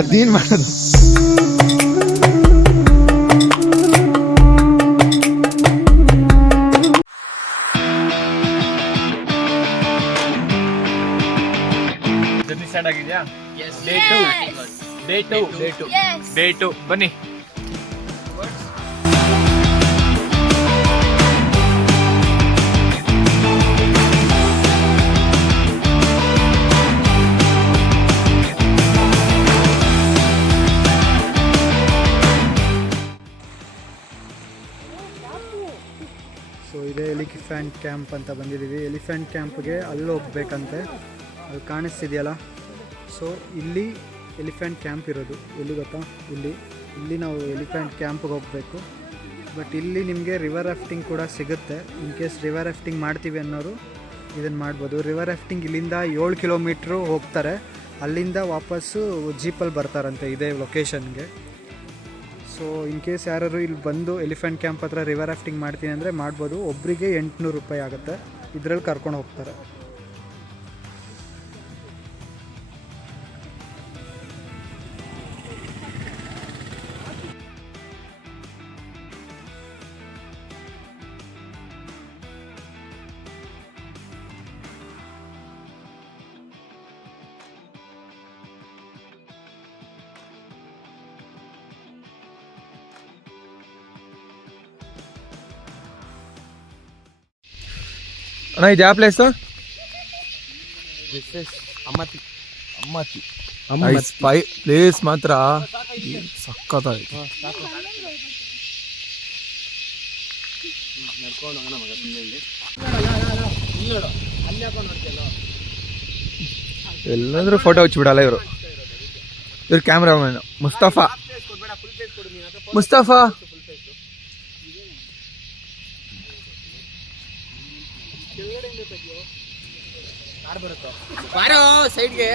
ಅದೇನ್ ಮಾಡೋದು. Journey start ಆಗಿದೆಯಾ? ಡೇ 2 ಬನ್ನಿ. ಸೊ ಇದೇ ಎಲಿಫೆಂಟ್ ಕ್ಯಾಂಪ್ ಅಂತ ಬಂದಿದ್ದೀವಿ. ಎಲಿಫೆಂಟ್ ಕ್ಯಾಂಪ್ಗೆ ಅಲ್ಲಿ ಹೋಗ್ಬೇಕಂತೆ, ಅಲ್ಲಿ ಕಾಣಿಸ್ತಿದೆಯಲ್ಲ. ಸೊ ಇಲ್ಲಿ ಎಲಿಫೆಂಟ್ ಕ್ಯಾಂಪ್ ಇರೋದು. ಎಲ್ಲಿ ಗೊತ್ತಾ? ಇಲ್ಲಿ ನಾವು ಎಲಿಫೆಂಟ್ ಕ್ಯಾಂಪ್ಗೆ ಹೋಗಬೇಕು. ಬಟ್ ಇಲ್ಲಿ ನಿಮಗೆ ರಿವರ್ ರಾಫ್ಟಿಂಗ್ ಕೂಡ ಸಿಗುತ್ತೆ. ಇನ್ ಕೇಸ್ ರಿವರ್ ರಾಫ್ಟಿಂಗ್ ಮಾಡ್ತೀವಿ ಅನ್ನೋರು ಇದನ್ನು ಮಾಡ್ಬೋದು. ರಿವರ್ ರಾಫ್ಟಿಂಗ್ ಇಲ್ಲಿಂದ 7 ಕಿಲೋಮೀಟ್ರು ಹೋಗ್ತಾರೆ, ಅಲ್ಲಿಂದ ವಾಪಸ್ಸು ಜೀಪಲ್ಲಿ ಬರ್ತಾರಂತೆ ಇದೇ ಲೊಕೇಶನ್ಗೆ. ಸೊ ಇನ್ ಕೇಸ್ ಯಾರು ಇಲ್ಲಿ ಬಂದು ಎಲಿಫೆಂಟ್ ಕ್ಯಾಂಪ್ ಹತ್ರ ರಿವರ್ ರಾಫ್ಟಿಂಗ್ ಮಾಡ್ತೀನಿ ಅಂದರೆ ಮಾಡ್ಬೋದು. ಒಬ್ಬರಿಗೆ 800 ರೂಪಾಯಿ ಆಗುತ್ತೆ. ಇದರಲ್ಲಿ ಕರ್ಕೊಂಡು ಹೋಗ್ತಾರೆ. ಅಣ್ಣ ಇದು ಯಾವ ಪ್ಲೇಸು? ಅಮ್ಮತ್ತಿ ಪ್ಲೇಸ್ ಮಾತ್ರ ಸಕ್ಕತ್ತಾಗಿದೆ. ಎಲ್ಲಾದ್ರೂ ಫೋಟೋ ಹಚ್ಚಿಬಿಡಲ್ಲ ಇವರು ಕ್ಯಾಮ್ರಾಮನ್ ಮುಸ್ತಫಾ. ಬಾರೋ ಸೈಡ್ಗೆ.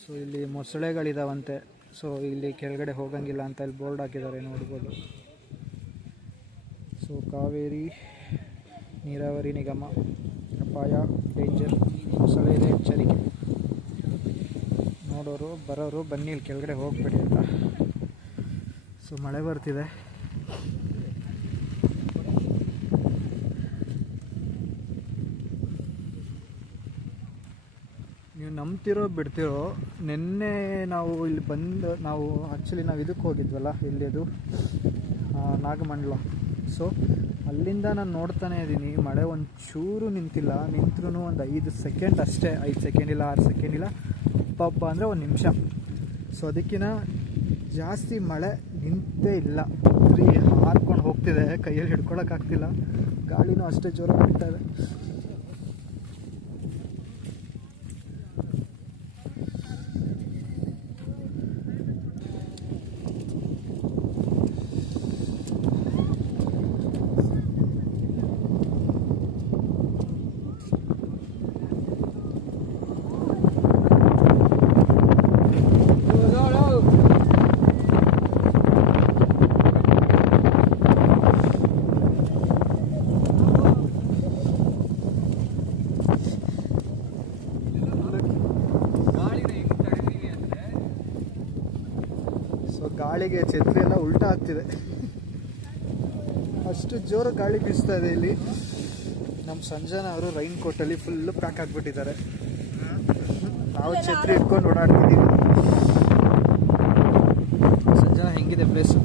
ಸೊ ಇಲ್ಲಿ ಮೊಸಳೆಗಳಿದಾವಂತೆ. ಸೊ ಇಲ್ಲಿ ಕೆಳಗಡೆ ಹೋಗಂಗಿಲ್ಲ ಅಂತ ಇಲ್ಲಿ ಬೋರ್ಡ್ ಹಾಕಿದ್ದಾರೆ, ನೋಡ್ಬೋದು. ಸೊ ಕಾವೇರಿ ನೀರಾವರಿ ನಿಗಮ, ಅಪಾಯ, ಡೇಂಜರ್, ಮೊಸಳೆ ಇದೆ, ಎಚ್ಚರಿಕೆ. ನೋಡೋರು ಬರೋರು ಬನ್ನಿ, ಇಲ್ಲಿ ಕೆಳಗಡೆ ಹೋಗಬೇಡಿ ಅಂತ. ಸೊ ಮಳೆ ಬರ್ತಿದೆ. ನೀವು ನಂಬ್ತಿರೋ ಬಿಡ್ತಿರೋ, ನಿನ್ನೆ ನಾವು ಇಲ್ಲಿ ಬಂದು ನಾವು ಇದಕ್ಕೆ ಹೋಗಿದ್ವಲ್ಲ, ಇಲ್ಲಿದು ನಾಗಮಂಡಲ. ಸೊ ಅಲ್ಲಿಂದ ನಾನು ನೋಡ್ತಾನೆ ಇದ್ದೀನಿ, ಮಳೆ ಒಂಚೂರು ನಿಂತಿಲ್ಲ. ನಿಂತ್ರೂ ಒಂದು 5 ಸೆಕೆಂಡ್ ಅಷ್ಟೇ, 5 ಸೆಕೆಂಡ್ ಇಲ್ಲ, 6 ಸೆಕೆಂಡ್ ಇಲ್ಲ, ಅಪ್ಪ ಅಂದರೆ 1 ನಿಮಿಷ. ಸೊ ಅದಕ್ಕಿಂತ ಜಾಸ್ತಿ ಮಳೆ ನಿಂತೇ ಇಲ್ಲ. ಹಾರ್ಕೊಂಡು ಹೋಗ್ತಿದೆ, ಕೈಯಲ್ಲಿ ಹಿಡ್ಕೊಳಕ್ಕಾಗ್ತಿಲ್ಲ. ಗಾಳಿನೂ ಅಷ್ಟೇ ಜೋರಾಗಿ ಬಿಡ್ತಾ ಇದೆ. ಗಾಳಿಗೆ ಛತ್ರಿ ಎಲ್ಲ ಉಲ್ಟಾ ಆಗ್ತಿದೆ, ಅಷ್ಟು ಜೋರು ಗಾಳಿ ಬೀಸ್ತಾ ಇದೆ ಇಲ್ಲಿ. ನಮ್ಮ ನಮ್ಮ ಸಂಜನಾ ಅವರು ರೈನ್ ಕೋಟಲ್ಲಿ ಫುಲ್ಲು ಪ್ಯಾಕ್ ಆಗಿಬಿಟ್ಟಿದ್ದಾರೆ. ನಾವು ಛತ್ರಿ ಇಟ್ಕೊಂಡು ಓಡಾಡ್ತಿದ್ದೀವಿ. ಸಂಜನಾ ಹೆಂಗಿದೆ ಪ್ಲೇಸು?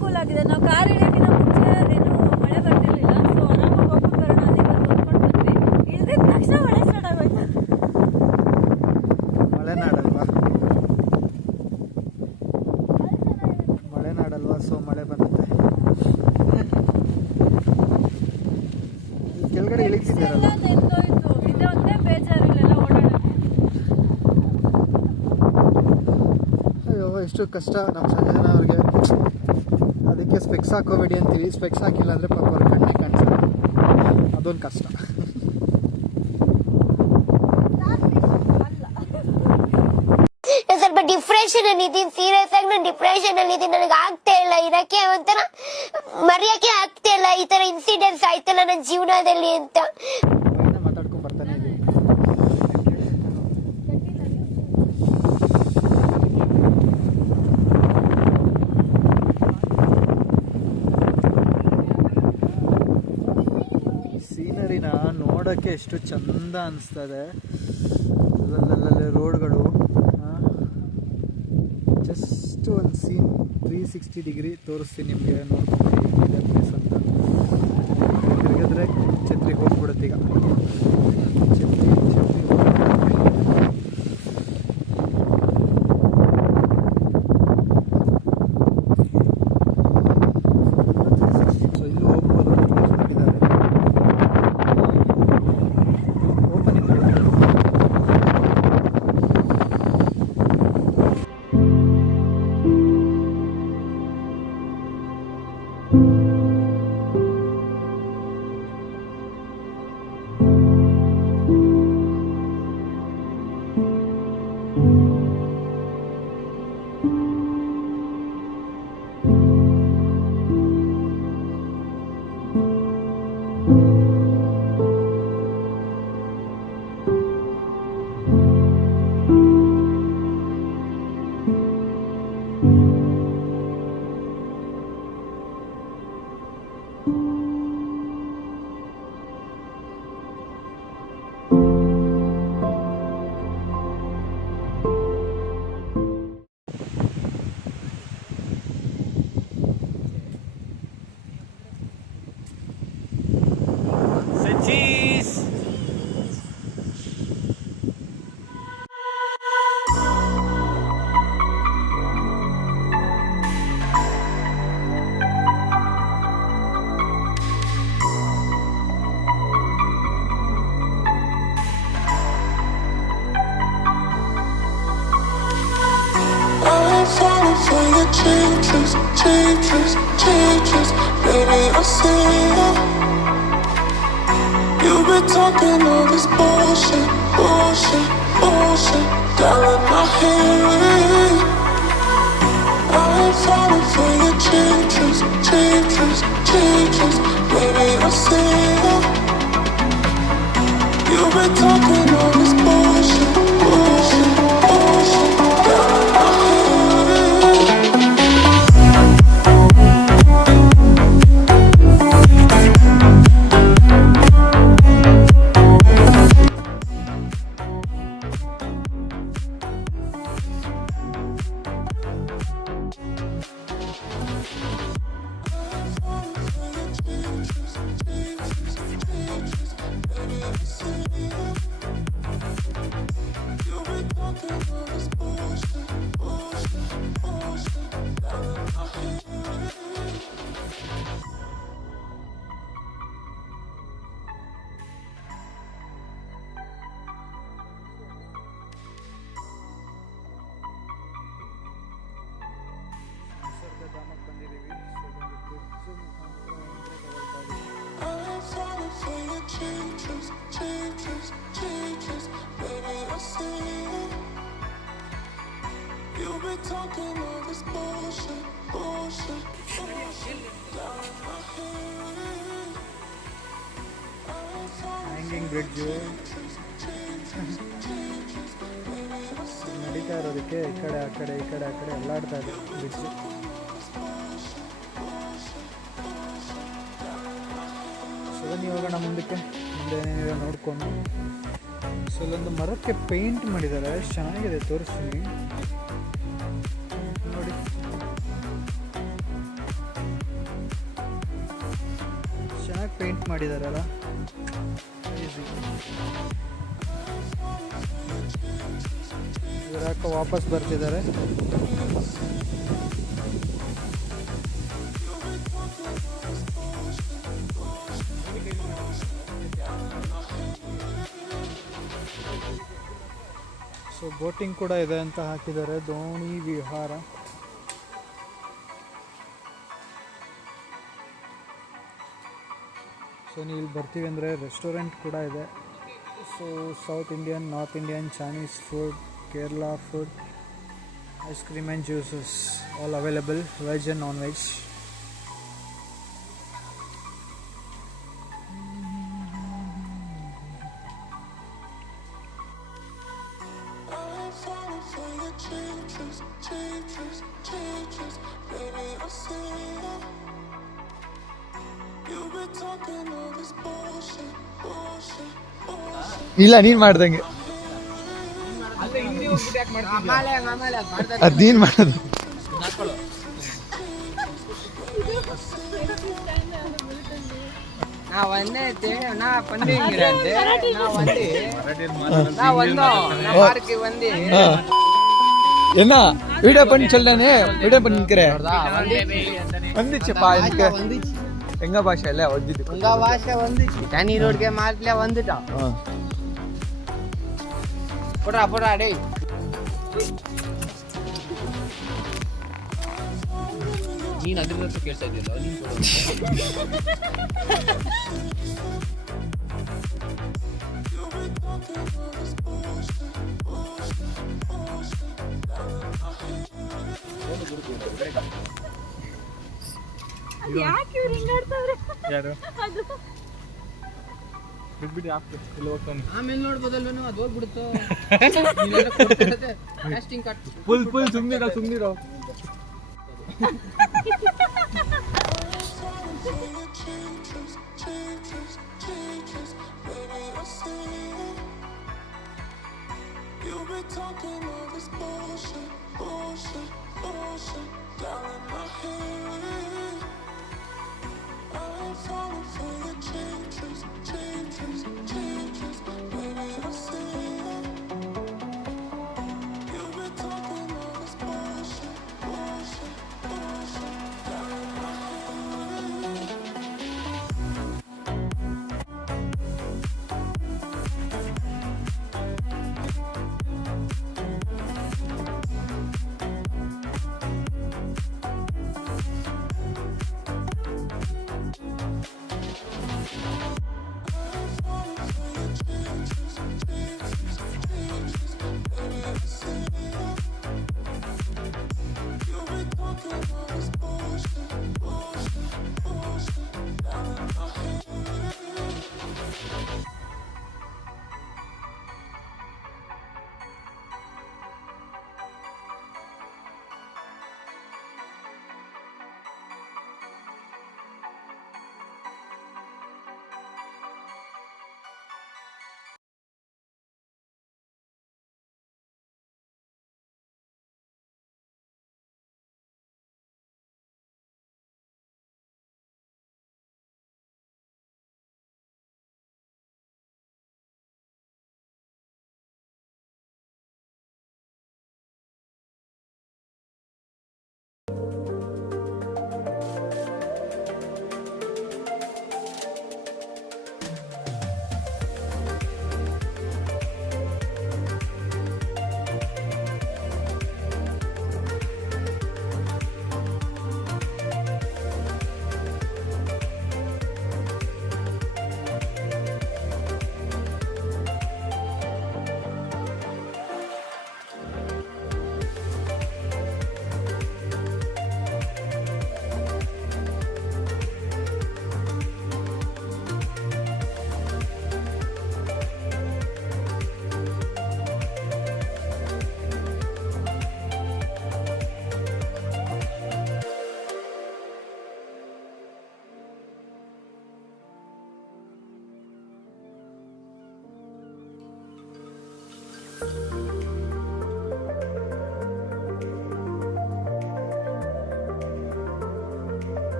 ಕೂಲ್ ಆಗಿದೆ. ನಾವು ಕಾರ್ ಇಳಿಯೋಕ್ಕಿಂತ ಮುಂಚೆ ಅದೇನು ಮಳೆ ಬರ್ತಿರ್ಲಿಲ್ಲ, ಸೊ ಆರಾಮಾಗಿ ಹೋಗ್ಬಿಟ್ಟು ಬರೋಣ ಅಂತ ನೋಡ್ಕೊಂಡು ಬಂದ್ವಿ. ಇಳಿದ ತಕ್ಷಣ ಮಳೆ ಸ್ಟಾರ್ಟ್ ಆಗೋಯ್ತು. ಮಳೆನಾಡಲ್ವಾ, ಸೊ ಮಳೆ ಬರುತ್ತೆ. ಕೆಳಗಡೆ ಇಳಿತಿದ್ದಾರಲ್ಲ, ನಿಂತೋಯ್ತು. ಇದೇ ಒಂದೇ ಬೇಜಾರಿಲ್ಲ ಓಡಾಡೋಕ್ಕೆ. ಅಯ್ಯೋ ಎಷ್ಟು ಕಷ್ಟ ನಮ್ಮ ಸಂಜನಾ ಅವ್ರಿಗೆ. ಅದಕ್ಕೆ ಸ್ಪೆಕ್ಸ್ ಹಾಕೋಬೇಡಿ ಅಂತೀವಿ. ಸ್ಪೆಕ್ಸ್ ಹಾಕಿಲ್ಲ ಅಂದರೆ ಪಾಪ ಅವ್ರ ಕಣ್ಣೇ ಕಾಣಿಸಲ್ಲ, ಅದೊಂದು ಕಷ್ಟ. ಸ್ವಲ್ಪ ಡಿಪ್ರೆಷನ್ ಅಲ್ಲಿ ಇದೀನಿ, ಸೀರಿಯಸ್ ಆಗಿ ನಾನು ಡಿಪ್ರೆಷನ್ ಅಲ್ಲಿ ಇದೀನಿ. ನನಗೆ ಆಗ್ತಾ ಇಲ್ಲ ಇರಕ್ಕೆ, ಒಂಥರ ಮರೆಯಕ್ಕೆ ಆಗ್ತಾ ಇಲ್ಲ. ಈ ತರ ಇನ್ಸಿಡೆಂಟ್ಸ್ ಆಯ್ತಲ್ಲ ನನ್ನ ಜೀವನದಲ್ಲಿ ಅಂತ ಮಾತಾಡ್ಕೊಂಡು ಬರ್ತಾನೆ ಇದೀವಿ. ಸೀನರಿನ ನೋಡೋಕ್ಕೆ ಎಷ್ಟು ಚಂದ ಅನಿಸ್ತದೆ. ಅಲ್ಲಲ್ಲೇ ರೋಡ್ಗಳು, ಜಸ್ಟ್ ಒಂದು ಸೀನ್ 360 ಡಿಗ್ರಿ ತೋರಿಸ್ತೀನಿ ನಿಮಗೆ. ನೋಡ್ಕೊಂಡು ಪ್ಲೇಸ್ ಅಂತ ತಿರುಗಿದ್ರೆ ಛತ್ರಿಗೆ ಹೋಗ್ಬಿಡುತ್ತೆ. ಈಗ ಛತ್ರಿ ಸೊ ಇಲ್ಲೂ ಹೋಗ್ಬೋದು. Opening changes, baby, I see you. You've been talking all this bullshit, down in my head. I'm falling for your changes, baby, I see you. You've been talking all this bullshit, down in my head. Changes, baby, I see you. You've been talking all this bullshit, down in my head. Hanging bridge ನಡೀತಾ ಇರೋದಕ್ಕೆ ಈ ಕಡೆ ಆ ಕಡೆ ಎಲ್ಲಾಡ್ತಾ ಇದೆ ಬನ್ನಿ ಹೋಗೋಣ ಮುಂದಕ್ಕೆ, ಮುಂದೆ ಏನೇನಿದೆ ನೋಡ್ಕೊಂಡು. ಸೊ ಇಲ್ಲೊಂದು ಮರಕ್ಕೆ ಪೇಂಟ್ ಮಾಡಿದ್ದಾರೆ, ಚೆನ್ನಾಗಿದೆ, ತೋರಿಸ್ತೀನಿ ನೋಡಿ. ಚೆನ್ನಾಗಿ ಪೇಂಟ್ ಮಾಡಿದಾರಲ್ಲ, ಇವ್ರು ಯಾಕೋ ವಾಪಸ್ ಬರ್ತಿದ್ದಾರೆ. ಸೊ ಬೋಟಿಂಗ್ ಕೂಡ ಇದೆ ಅಂತ ಹಾಕಿದ್ದಾರೆ, ದೋಣಿ ವಿಹಾರ. ಸೊ ನೀವು ಇಲ್ಲಿ ಬರ್ತೀವಿ ಅಂದರೆ ರೆಸ್ಟೋರೆಂಟ್ ಕೂಡ ಇದೆ. So south Indian, north Indian, Chinese food, Kerala food, ice cream and juices all available, veg and non veg. ಇಲ್ಲ ನೀನ್ ಮಾಡ್ದಂಗೆ, ಅದ್ ನೀನ್ ಮಾಡೋದು. என்ன வீடியோ பண்ணி சொல்றானே, வீடியோ பண்ணி நிக்கிறேன். வந்துச்சுப்பா எனக்கு எங்க பாஷை இல்ல வந்துச்சு, உங்க பாஷை வந்துச்சு. தனி ரோட்கே மார்க்ல வந்துட்டான். போடா போடா டேய். ನೀನು ಅದನ್ನ ಕೇಳ್ತಾ ಇದೆಯಲ್ಲ, ನೀನು ಯಾಕೆ ಇವ್ರು ಹಿಂಗಾಡ್ತಾರೆ? ಯಾರು ಅದು ಬಿಟ್ಬಿಟ್ಟು ಹಾಕ್ತು ಇಲ್ಲಿ ಹೋಗ್ತಾನೆ. ಆಮೇಲೆ ನೋಡ್ಬೋದಲ್ವ ನಾವು, ಅದು ಹೋಗ್ಬಿಡುತ್ತೋ. ಫುಲ್ ಸುಮ್ಮನಿರೋ.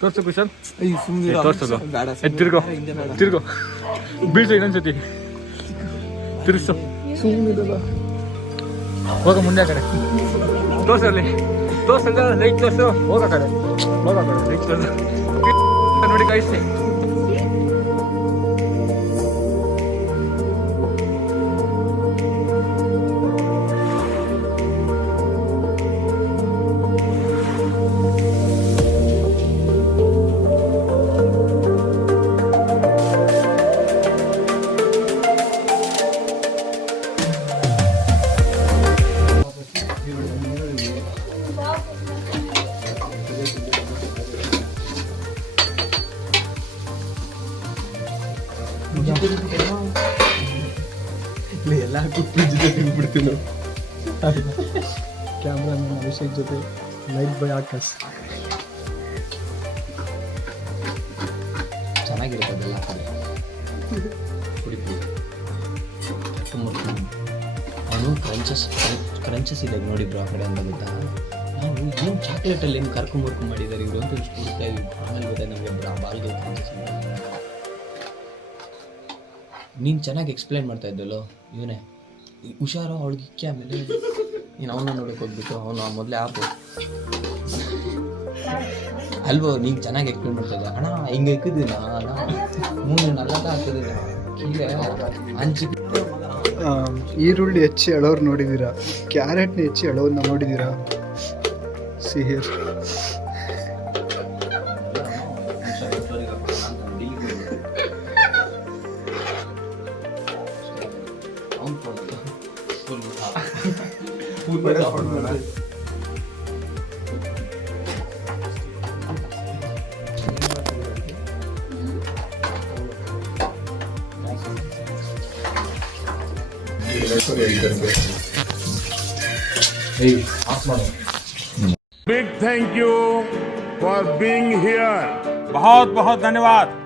ತೋರ್ಸು ಕುಶಲ್ ತೋರ್ಸೋದು ತಿರ್ಗೋ ಬೀಳ್ಸು ಇನ್ನೊಂದ್ಸತಿ ತಿರ್ಸು ಹೋಗ ಮುಂದೆ ಕಡೆ ತೋರ್ಸಲ್ಲಿ ಲೈಟ್ ತೋರ್ಸು ಹೋಗ ಕಡೆ ಲೈಟ್ ತೋರ್ಸು ನೋಡಿ ಕಳಿಸಿ ಎಲ್ಲ ಕುಟ್ಬಿಟ್ಟು ಜೊತೆ ಬಿಡ್ತೀನಿ ಕ್ಯಾಮ್ರಾಮನ್ ಅಭಿಷೇಕ್ ಜೊತೆ ಲೈಟ್ ಬೈ ಆಕಾಶ್ ಚೆನ್ನಾಗಿರ್ತದೆಲ್ಲ ಕಡೆ ಅವನು ಕ್ರಂಚಸ್ ಇದೆ ನೋಡಿಬ್ರು ಆ ಕಡೆ ಅಂತ ಗೊತ್ತಾ ನಾವು ಏನು ಚಾಕ್ಲೇಟಲ್ಲಿ ಏನು ಕರ್ಕೊಂಬರ್ಕೊಂಡು ಮಾಡಿದ್ದಾರೆ ಇವರು ಅಂತ ಹುಡ್ತಾ ಇದ್ವಿ ಆಮೇಲೆ ಗೊತ್ತಾಯ್ತು ನಮಗೆ ಬಾಲ್ಗೆ ಕ್ರಂಚಸ್ ನೀನು ಚೆನ್ನಾಗಿ ಎಕ್ಸ್ಪ್ಲೈನ್ ಮಾಡ್ತಾ ಇದ್ದಲ್ಲೋ ಇವನೇ ಹುಷಾರು ಅವಳಿಗೆ ಇಕ್ಕಿ ಆಮೇಲೆ ನೀನು ಅವನ್ನ ನೋಡೋಕೆ ಹೋಗ್ಬಿಟ್ಟು ಅವನು ಮೊದಲೇ ಆಪು ಅಲ್ವೋ ನೀನು ಚೆನ್ನಾಗಿ ಎಕ್ಸ್ಪ್ಲೇನ್ ಮಾಡ್ತಾ ಇದ್ದ ಅಣ್ಣ ಹಿಂಗೆ ಇಕ್ಕಿದ್ದೀನ ಅಣ್ಣ ಮೂರು ನಲ್ಲದ ಹಾಕಿದ್ದೀನ ಕೀಳೆ ಹಂಚಿ ಈರುಳ್ಳಿ ಹೆಚ್ಚಿ ಎಳೋರು ನೋಡಿದ್ದೀರಾ, ಕ್ಯಾರೆಟ್ನ ಹೆಚ್ಚಿ ಎಳೋನ್ನ ನೋಡಿದ್ದೀರಾ? ಸಿಹಿ Big thank you for being here. बहुत बहुत धन्यवाद.